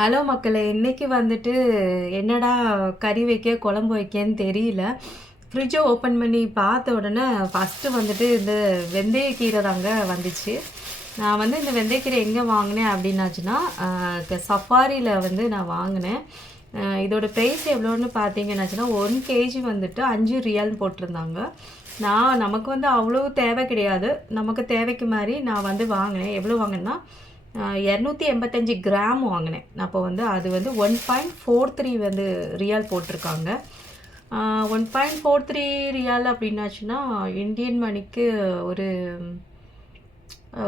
Hello மக்களே! இன்னைக்கு வந்துட்டு என்னடா கறி வைக்க, குழம்பு வைக்கன்னு தெரியல. ஃப்ரிட்ஜ ஓப்பன் பண்ணி பார்த்த உடனே ஃபஸ்ட்டு வந்துட்டு இந்த வெந்தயக்கீரை தாங்க வந்துச்சு. நான் வந்து இந்த வெந்தயக்கீரை எங்கே வாங்கினேன் அப்படின்னாச்சுன்னா, சஃபாரியில் வந்து நான் வாங்கினேன். இதோட ப்ரைஸ் எவ்வளோன்னு பார்த்தீங்கன்னாச்சுன்னா, 1 கேஜி வந்துட்டு 5 ரியால்னு போட்டிருந்தாங்க. நமக்கு வந்து அவ்வளோ தேவை கிடையாது. நமக்கு தேவைக்கு மாரி நான் வந்து வாங்கினேன். எவ்வளோ வாங்கினேன்னா 285 கிராம் வாங்கினேன். அப்போ வந்து அது வந்து 1.43 வந்து ரியால் போட்டிருக்காங்க. 1.43 ரியால் அப்படின்னாச்சுன்னா இந்தியன் மணிக்கு ஒரு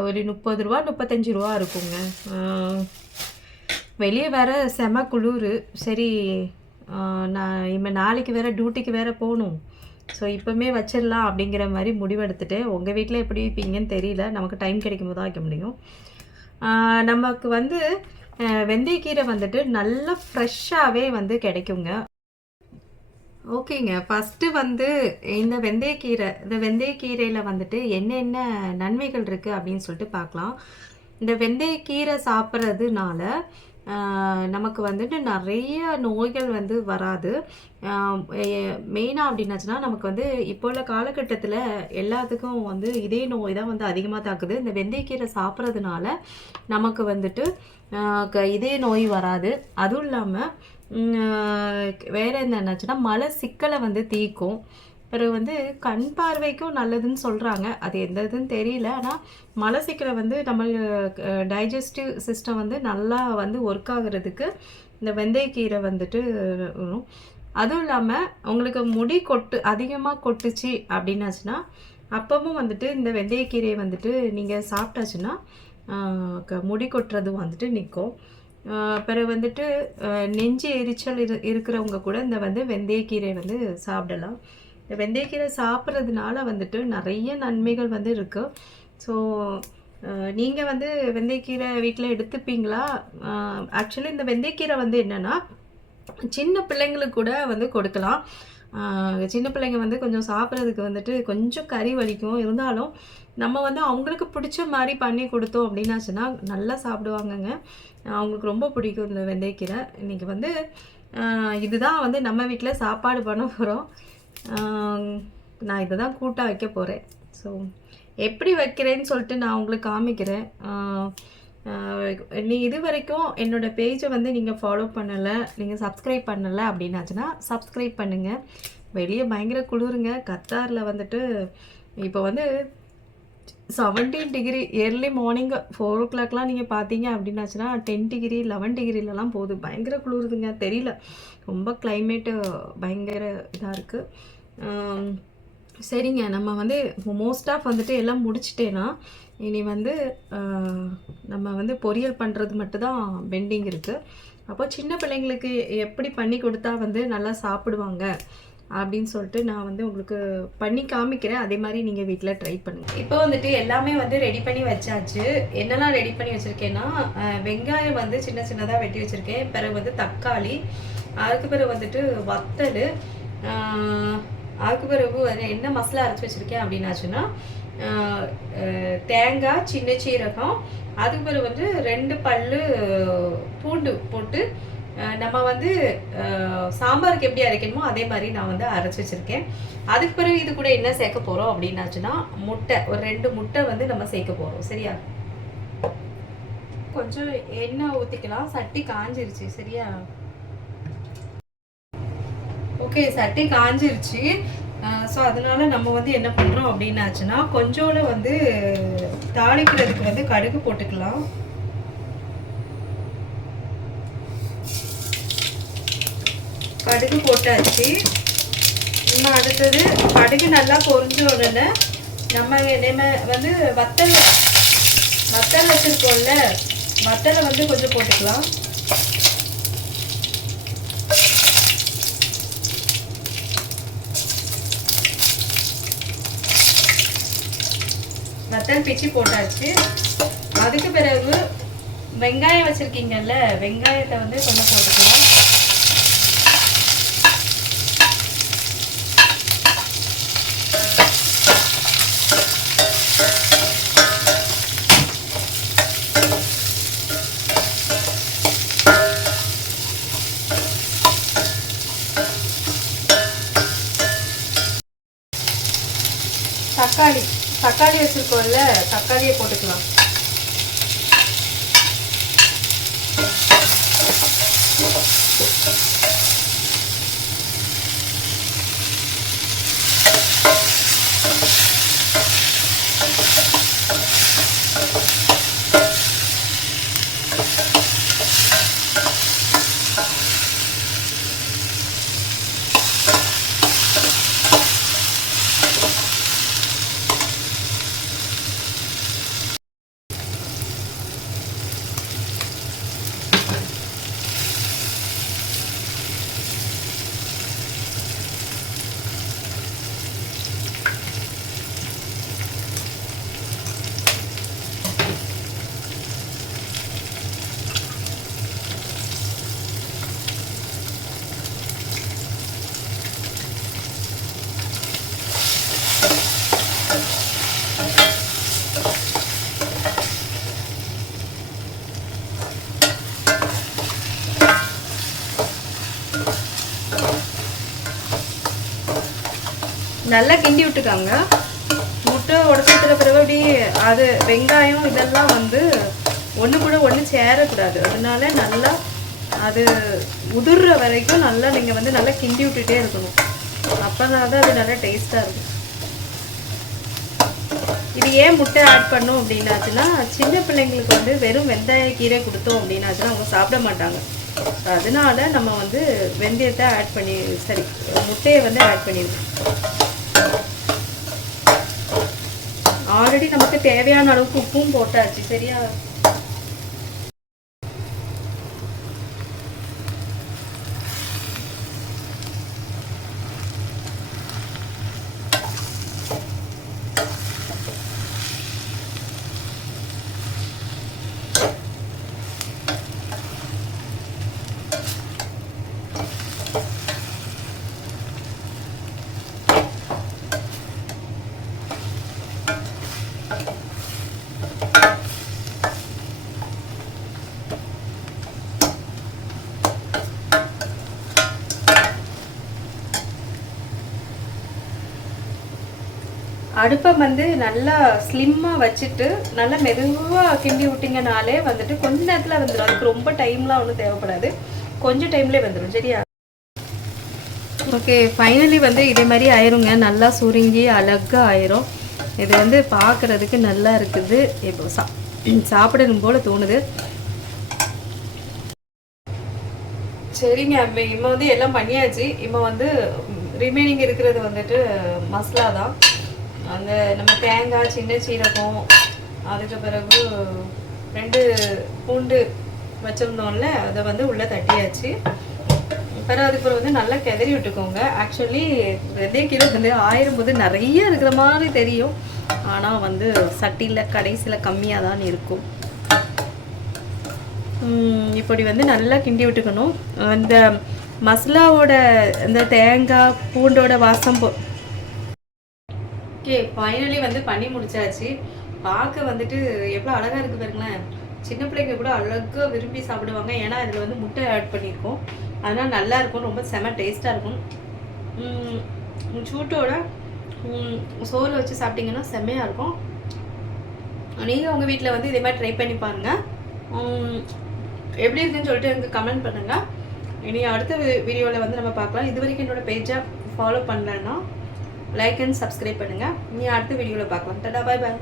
ஒரு ரூ. 30 ரூ. 35 இருக்குங்க. வெளியே வேற செம குளிர். சரி, நான் நாளைக்கு வேற டியூட்டிக்கு வேற போகணும். ஸோ இப்போமே வச்சிடலாம் அப்படிங்கிற மாதிரி முடிவெடுத்துட்டேன். உங்கள் வீட்டில் எப்படி வைப்பீங்கன்னு தெரியல. நமக்கு டைம் கிடைக்கும் போது தான் வைக்க முடியும். நமக்கு வந்து வெந்தயக்கீரை வந்துட்டு நல்லா ஃப்ரெஷ்ஷாகவே வந்து கிடைக்குங்க. ஓகேங்க. ஃபஸ்ட்டு வந்து இந்த வெந்தயக்கீரையில் வந்துட்டு என்னென்ன நன்மைகள் இருக்குது அப்படின்னு சொல்லிட்டு பார்க்கலாம். இந்த வெந்தயக்கீரை சாப்பிட்றதுனால நமக்கு வந்துட்டு நிறைய நோய்கள் வந்து வராது. மெயினாக அப்படின்னாச்சுன்னா நமக்கு வந்து இப்போ உள்ள காலகட்டத்தில் எல்லாத்துக்கும் வந்து இதே நோய் தான் வந்து அதிகமாக தாக்குது. இந்த வெந்தயக்கீரை சாப்பிட்றதுனால நமக்கு வந்துட்டு இதே நோய் வராது. அதுவும் இல்லாமல் வேறு என்னென்னாச்சுன்னா மல சிக்கலை வந்து தீர்க்கும். பிறகு வந்து கண் பார்வைக்கும் நல்லதுன்னு சொல்கிறாங்க. அது எந்த இதுன்னு தெரியல. ஆனால் மலச்சிக்கலை வந்து நம்ம டைஜஸ்டிவ் சிஸ்டம் வந்து நல்லா வந்து ஒர்க் ஆகுறதுக்கு இந்த வெந்தயக்கீரை வந்துட்டு அதுவும் இல்லாமல் உங்களுக்கு முடி அதிகமாக கொட்டுச்சு அப்படின்னாச்சுன்னா அப்பவும் வந்துட்டு இந்த வெந்தயக்கீரையை வந்துட்டு நீங்கள் சாப்பிட்டாச்சுன்னா முடி கொட்டுறதும் வந்துட்டு நிற்கும். பிறகு வந்துட்டு நெஞ்சு எரிச்சல் இருக்கிறவங்க கூட இந்த வந்து வெந்தயக்கீரை வந்து சாப்பிடலாம். இந்த வெந்தயக்கீரை சாப்பிட்றதுனால வந்துட்டு நிறைய நன்மைகள் வந்து இருக்குது. ஸோ நீங்கள் வந்து வெந்தயக்கீரை வீட்டில் எடுத்துப்பீங்களா? ஆக்சுவலி இந்த வெந்தயக்கீரை வந்து என்னென்னா சின்ன பிள்ளைங்களுக்கு கூட வந்து கொடுக்கலாம். சின்ன பிள்ளைங்க வந்து கொஞ்சம் சாப்பிட்றதுக்கு வந்துட்டு கொஞ்சம் கறி வலிக்கும். இருந்தாலும் நம்ம வந்து அவங்களுக்கு பிடிச்ச மாதிரி பண்ணி கொடுத்தோம் அப்படின்னாச்சுன்னா நல்லா சாப்பிடுவாங்கங்க. அவங்களுக்கு ரொம்ப பிடிக்கும் இந்த வெந்தயக்கீரை. இன்றைக்கி வந்து இதுதான் வந்து நம்ம வீட்டில் சாப்பாடு பண்ண போகிறோம். நான் இதை தான் கூட்டாக வைக்க போகிறேன். ஸோ எப்படி வைக்கிறேன்னு சொல்லிட்டு நான் உங்களுக்கு காமிக்கிறேன். இது வரைக்கும் என்னோடய பேஜை வந்து நீங்கள் ஃபாலோ பண்ணலை, நீங்கள் சப்ஸ்கிரைப் பண்ணலை அப்படின்னாச்சுன்னா சப்ஸ்கிரைப் பண்ணுங்கள். வெளியே பயங்கர குளிருங்க. கத்தாரில் வந்துட்டு இப்போ வந்து 17 டிகிரி. ஏர்லி மார்னிங் 4 o'clockலாம் நீங்கள் பார்த்தீங்க அப்படின்னாச்சுன்னா 10 டிகிரி 11 டிகிரிலலாம் போகுது. பயங்கர குளிருதுங்க. தெரியல, ரொம்ப கிளைமேட்டு பயங்கர இதாக இருக்குது. சரிங்க, நம்ம வந்து மோஸ்ட் ஆஃப் வந்துட்டு எல்லாம் முடிச்சிட்டேன்னா இனி வந்து நம்ம வந்து பொரியல் பண்ணுறது மட்டும்தான் பெண்டிங் இருக்குது. அப்போ சின்ன பிள்ளைங்களுக்கு எப்படி பண்ணி கொடுத்தா வந்து நல்லா சாப்பிடுவாங்க அப்படின்னு சொல்லிட்டு நான் வந்து உங்களுக்கு பண்ணி காமிக்கிறேன். அதே மாதிரி நீங்கள் வீட்டில் ட்ரை பண்ணுங்கள். இப்போ வந்துட்டு எல்லாமே வந்து ரெடி பண்ணி வச்சாச்சு. என்னெல்லாம் ரெடி பண்ணி வச்சுருக்கேன்னா வெங்காயம் வந்து சின்ன சின்னதாக வெட்டி வச்சுருக்கேன். பிறகு வந்து தக்காளி, அதுக்கு பிறகு வந்துட்டு வத்தல், அதுக்கு பிறகு என்ன மசாலா அரைச்சி வச்சுருக்கேன் அப்படின்னாச்சுன்னா தேங்காய், சின்ன சீரகம், அதுக்கு பிறகு வந்து 2 பல்லு பூண்டு போட்டு நம்ம வந்து சாம்பாருக்கு எப்படி அரைக்கணுமோ அதே மாதிரி நான் வந்து அரைச்சி வச்சுருக்கேன். அதுக்கு பிறகு இது கூட என்ன சேர்க்க போகிறோம் அப்படின்னாச்சுன்னா முட்டை, ஒரு 2 முட்டை வந்து நம்ம சேர்க்க போகிறோம். சரியா? கொஞ்சம் எண்ணெய் ஊற்றிக்கலாம். சட்டி காஞ்சிருச்சு. சரியா? ஓகே, சட்டி காஞ்சிருச்சு. ஸோ அதனால நம்ம வந்து என்ன பண்ணுறோம் அப்படின்னாச்சுன்னா கொஞ்சோடு வந்து தாளிக்கிறதுக்கு வந்து கடுகு போட்டுக்கலாம். கடுகு போட்டாச்சு. இன்னும் அடுத்தது கடுகு நல்லா பொரிஞ்ச உடனே நம்ம வந்து வத்தல் வச்சுருக்கோம்ல, வத்தலை வந்து கொஞ்சம் போட்டுக்கலாம். வத்தல் பிச்சு போட்டாச்சு. அதுக்கு பிறகு வெங்காயம் வச்சுருக்கீங்கல்ல, வெங்காயத்தை வந்து கொஞ்சம் போட்டுக்கலாம். தக்காளி வச்சுருக்கோம்ல, தக்காளியை போட்டுக்கலாம். நல்லா கிண்டி விட்டுக்காங்க. முட்டை உடச்சிக்கிற பிறகு அப்படியே அது வெங்காயம் இதெல்லாம் வந்து ஒன்று கூட ஒன்று சேரக்கூடாது. அதனால நல்லா அது உதிர்ற வரைக்கும் நல்லா நீங்கள் வந்து நல்லா கிண்டி விட்டுட்டே இருக்கணும். அப்போனா தான் அது நல்லா டேஸ்ட்டாக இருக்கும். இது ஏன் முட்டை ஆட் பண்ணோம் அப்படின்னாச்சுன்னா, சின்ன பிள்ளைங்களுக்கு வந்து வெறும் வெந்தய கீரை கொடுத்தோம் அப்படின்னாச்சுன்னா அவங்க சாப்பிட மாட்டாங்க. அதனால நம்ம வந்து வெந்தயத்தை ஆட் பண்ணி முட்டையை வந்து ஆட் பண்ணிடுவோம். ஆல்ரெடி நமக்கு தேவையான அளவுக்கு உப்பும் போட்டாச்சு. சரியா? அடுப்பை வந்து நல்லா ஸ்லிம்மாக வச்சுட்டு நல்லா மெதுவாக கிண்டி விட்டிங்கனாலே வந்துட்டு கொஞ்ச நேரத்தில் வந்துடும். அதுக்கு ரொம்ப டைம்லாம் ஒன்றும் தேவைப்படாது, கொஞ்சம் டைம்லேயே வந்துடும். சரியா? ஓகே, ஃபைனலி வந்து இதே மாதிரி ஆயிருங்க. நல்லா சுருங்கி அழகாக ஆயிரும். இது வந்து பார்க்குறதுக்கு நல்லா இருக்குது. இப்போ சாப்பிடணும் போல் தோணுது. சரிங்க, இப்போ வந்து எல்லாம் பண்ணியாச்சு. இப்போ வந்து ரிமைனிங் இருக்கிறது வந்துட்டு மசாலா தான். அந்த நம்ம தேங்காய், சின்ன சீரகம், அதுக்கு பிறகு 2 பூண்டு வச்சுருந்தோம்ல, அதை வந்து உள்ளே தட்டியாச்சு. பிறகு அதுக்கு வந்து நல்லா கிளறி விட்டுக்கோங்க. ஆக்சுவலி 2 கிலோ வந்து ஆயிரம்போது நிறைய இருக்கிற மாதிரி தெரியும், ஆனால் வந்து சட்டியில் கடைசியில் கம்மியாக தான் இருக்கும். இப்படி வந்து நல்லா கிண்டி விட்டுக்கணும். அந்த மசாலாவோட அந்த தேங்காய் பூண்டோட வாசம் ஓகே, ஃபைனலி வந்து பண்ணி முடிச்சாச்சு. பார்க்க வந்துட்டு எவ்வளோ அழகாக இருக்குது பாருங்களேன். சின்ன பிள்ளைங்க கூட அழகாக விரும்பி சாப்பிடுவாங்க. ஏன்னா இதில் வந்து முட்டை ஆட் பண்ணியிருக்கோம். அதனால் நல்லாயிருக்கும், ரொம்ப செம டேஸ்ட்டாக இருக்கும். சூட்டோட சோறு வச்சு சாப்பிட்டிங்கன்னா செம்மையாக இருக்கும். நீங்கள் உங்கள் வீட்டில் வந்து இதே மாதிரி ட்ரை பண்ணி பாருங்கள். எப்படி இருக்குன்னு சொல்லிட்டு எனக்கு கமெண்ட் பண்ணுங்கள். இனி அடுத்த வீடியோவில் வந்து நம்ம பார்க்கலாம். இது வரைக்கும் என்னோடய பேஜை ஃபாலோ பண்ணலன்னா லைக் அண்ட் சப்ஸ்கிரைப் பண்ணுங்கள். நீ அடுத்த வீடியோவில் பார்க்கலாம். டாடா, பாய் பாய்.